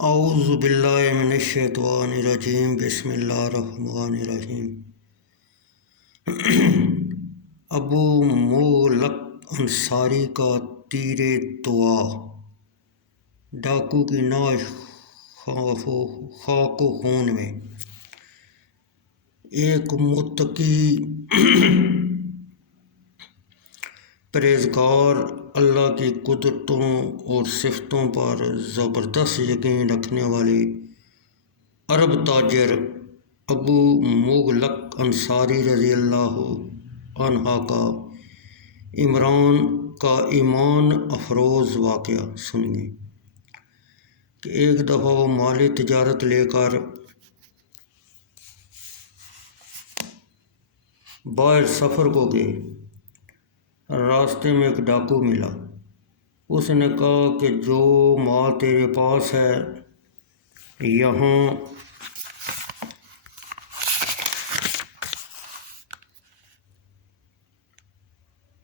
اعوذ باللہ من الشیطان الرجیم بسم اللہ الرحمن الرحیم۔ ابو مغلق انصاری کا تیر دعا، ڈاکو کی ناش خاک و خون میں۔ ایک متقی پرہیزگار اللہ کی قدرتوں اور صفتوں پر زبردست یقین رکھنے والے عرب تاجر ابو مغلق انصاری رضی اللہ عنہ کا عمران کا ایمان افروز واقعہ سنیے کہ ایک دفعہ وہ مالی تجارت لے کر باہر سفر کو گئے۔ راستے میں ایک ڈاکو ملا۔ اس نے کہا کہ جو مال تیرے پاس ہے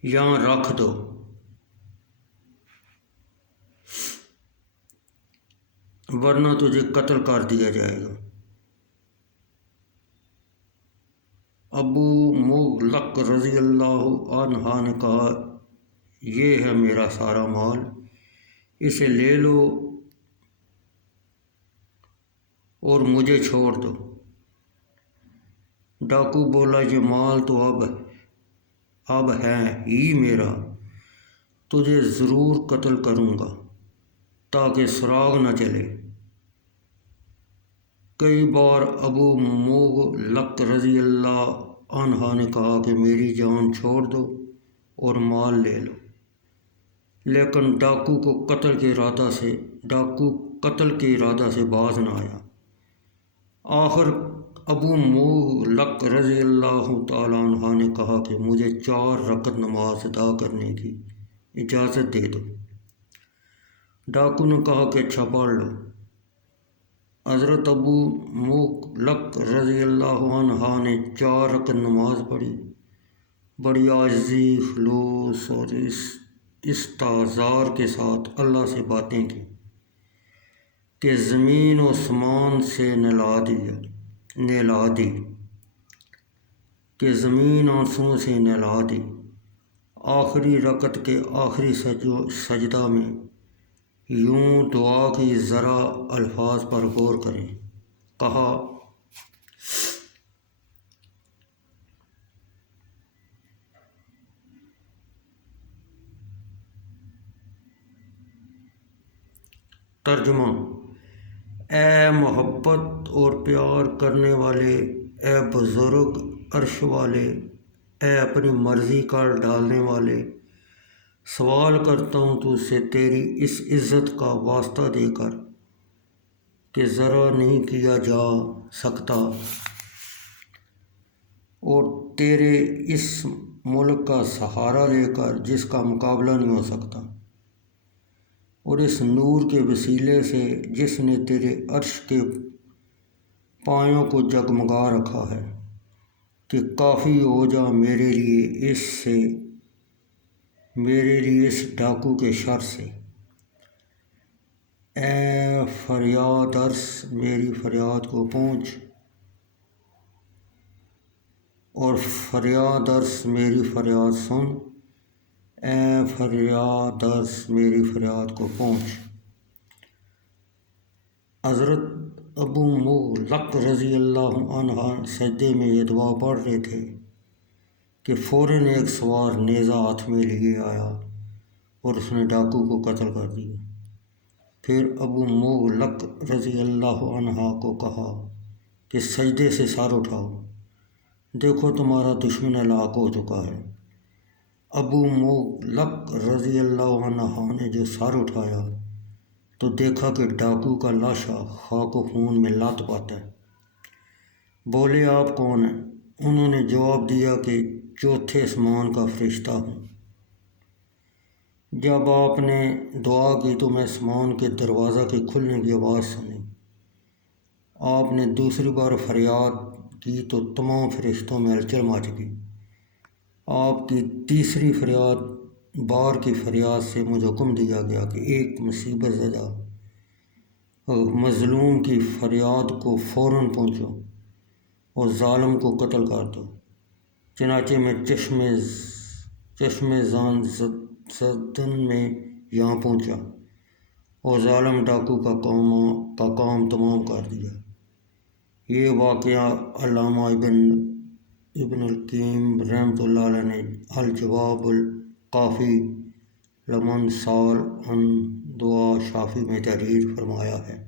یہاں رکھ دو، ورنہ تجھے قتل کر دیا جائے گا۔ ابو مغلق رضی اللہ عنہ نے کہا یہ ہے میرا سارا مال، اسے لے لو اور مجھے چھوڑ دو۔ ڈاکو بولا یہ مال تو اب ہے ہی میرا، تجھے ضرور قتل کروں گا تاکہ سراغ نہ چلے۔ کئی بار ابو مغلق رضی اللہ عنہ نے کہا کہ میری جان چھوڑ دو اور مال لے لو، لیکن ڈاکو قتل کے ارادہ سے باز نہ آیا۔ آخر ابو مغلق رضی اللہ تعالیٰ عنہ نے کہا کہ مجھے 4 رکعت نماز ادا کرنے کی اجازت دے دو۔ ڈاکو نے کہا کہ اچھا پڑھ لو۔ حضرت ابو مغلق رضی اللہ عنہ نے 4 رکعت نماز پڑھی، بڑی عاجزی، خلوص اور استعذار کے ساتھ اللہ سے باتیں کی کہ زمین و آسمان سے نہلا دی، کہ زمین آنسوؤں سے نہلا دی۔ آخری رکعت کے آخری سجدہ میں یوں دعا کی ذرا الفاظ پر غور کریں۔ کہا ترجمہ، اے محبت اور پیار کرنے والے، اے بزرگ عرش والے، اے اپنی مرضی کر ڈالنے والے، سوال کرتا ہوں تجھ سے تیری اس عزت کا واسطہ دے کر کہ ذرا نہیں کیا جا سکتا اور تیرے اس ملک کا سہارا لے کر جس کا مقابلہ نہیں ہو سکتا، اور اس نور کے وسیلے سے جس نے تیرے عرش کے پایوں کو جگمگا رکھا ہے، کہ کافی ہو جا میرے لیے اس ڈاکو کے شر سے۔ اے فریاد رس میری فریاد کو پہنچ، اور فریاد رس میری فریاد سن، اے فریاد رس میری فریاد کو پہنچ۔ حضرت ابو مغلق رضی اللہ عنہ سجدے میں یہ دعا پڑھ رہے تھے کہ فوراً ایک سوار نیزہ ہاتھ میں لیے آیا اور اس نے ڈاکو کو قتل کر دیا۔ پھر ابو مغلق رضی اللہ عنہ کو کہا کہ سجدے سے سر اٹھاؤ، دیکھو تمہارا دشمن ہلاک ہو چکا ہے۔ ابو مغلق رضی اللہ عنہ نے جو سر اٹھایا تو دیکھا کہ ڈاکو کا لاشا خاک و خون میں لت پت ہے۔ بولے آپ کون ہیں؟ انہوں نے جواب دیا کہ چوتھے آسمان کا فرشتہ ہوں۔ جب آپ نے دعا کی تو میں آسمان کے دروازہ کے کھلنے کی آواز سنی۔ آپ نے دوسری بار فریاد کی تو تمام فرشتوں میں ہلچل مچ گئی۔ آپ کی تیسری بار کی فریاد سے مجھے حکم دیا گیا کہ ایک مصیبت زدہ مظلوم کی فریاد کو فوراً پہنچو اور ظالم کو قتل کر دو۔ چنانچہ میں چشم زان زدن میں یہاں پہنچا اور ظالم ڈاکو کا کام تمام کر دیا۔ یہ واقعہ علامہ ابن القیم رحمۃ اللہ علیہ نے الجواب الکافی لمن سال عن دعا شافی میں تحریر فرمایا ہے۔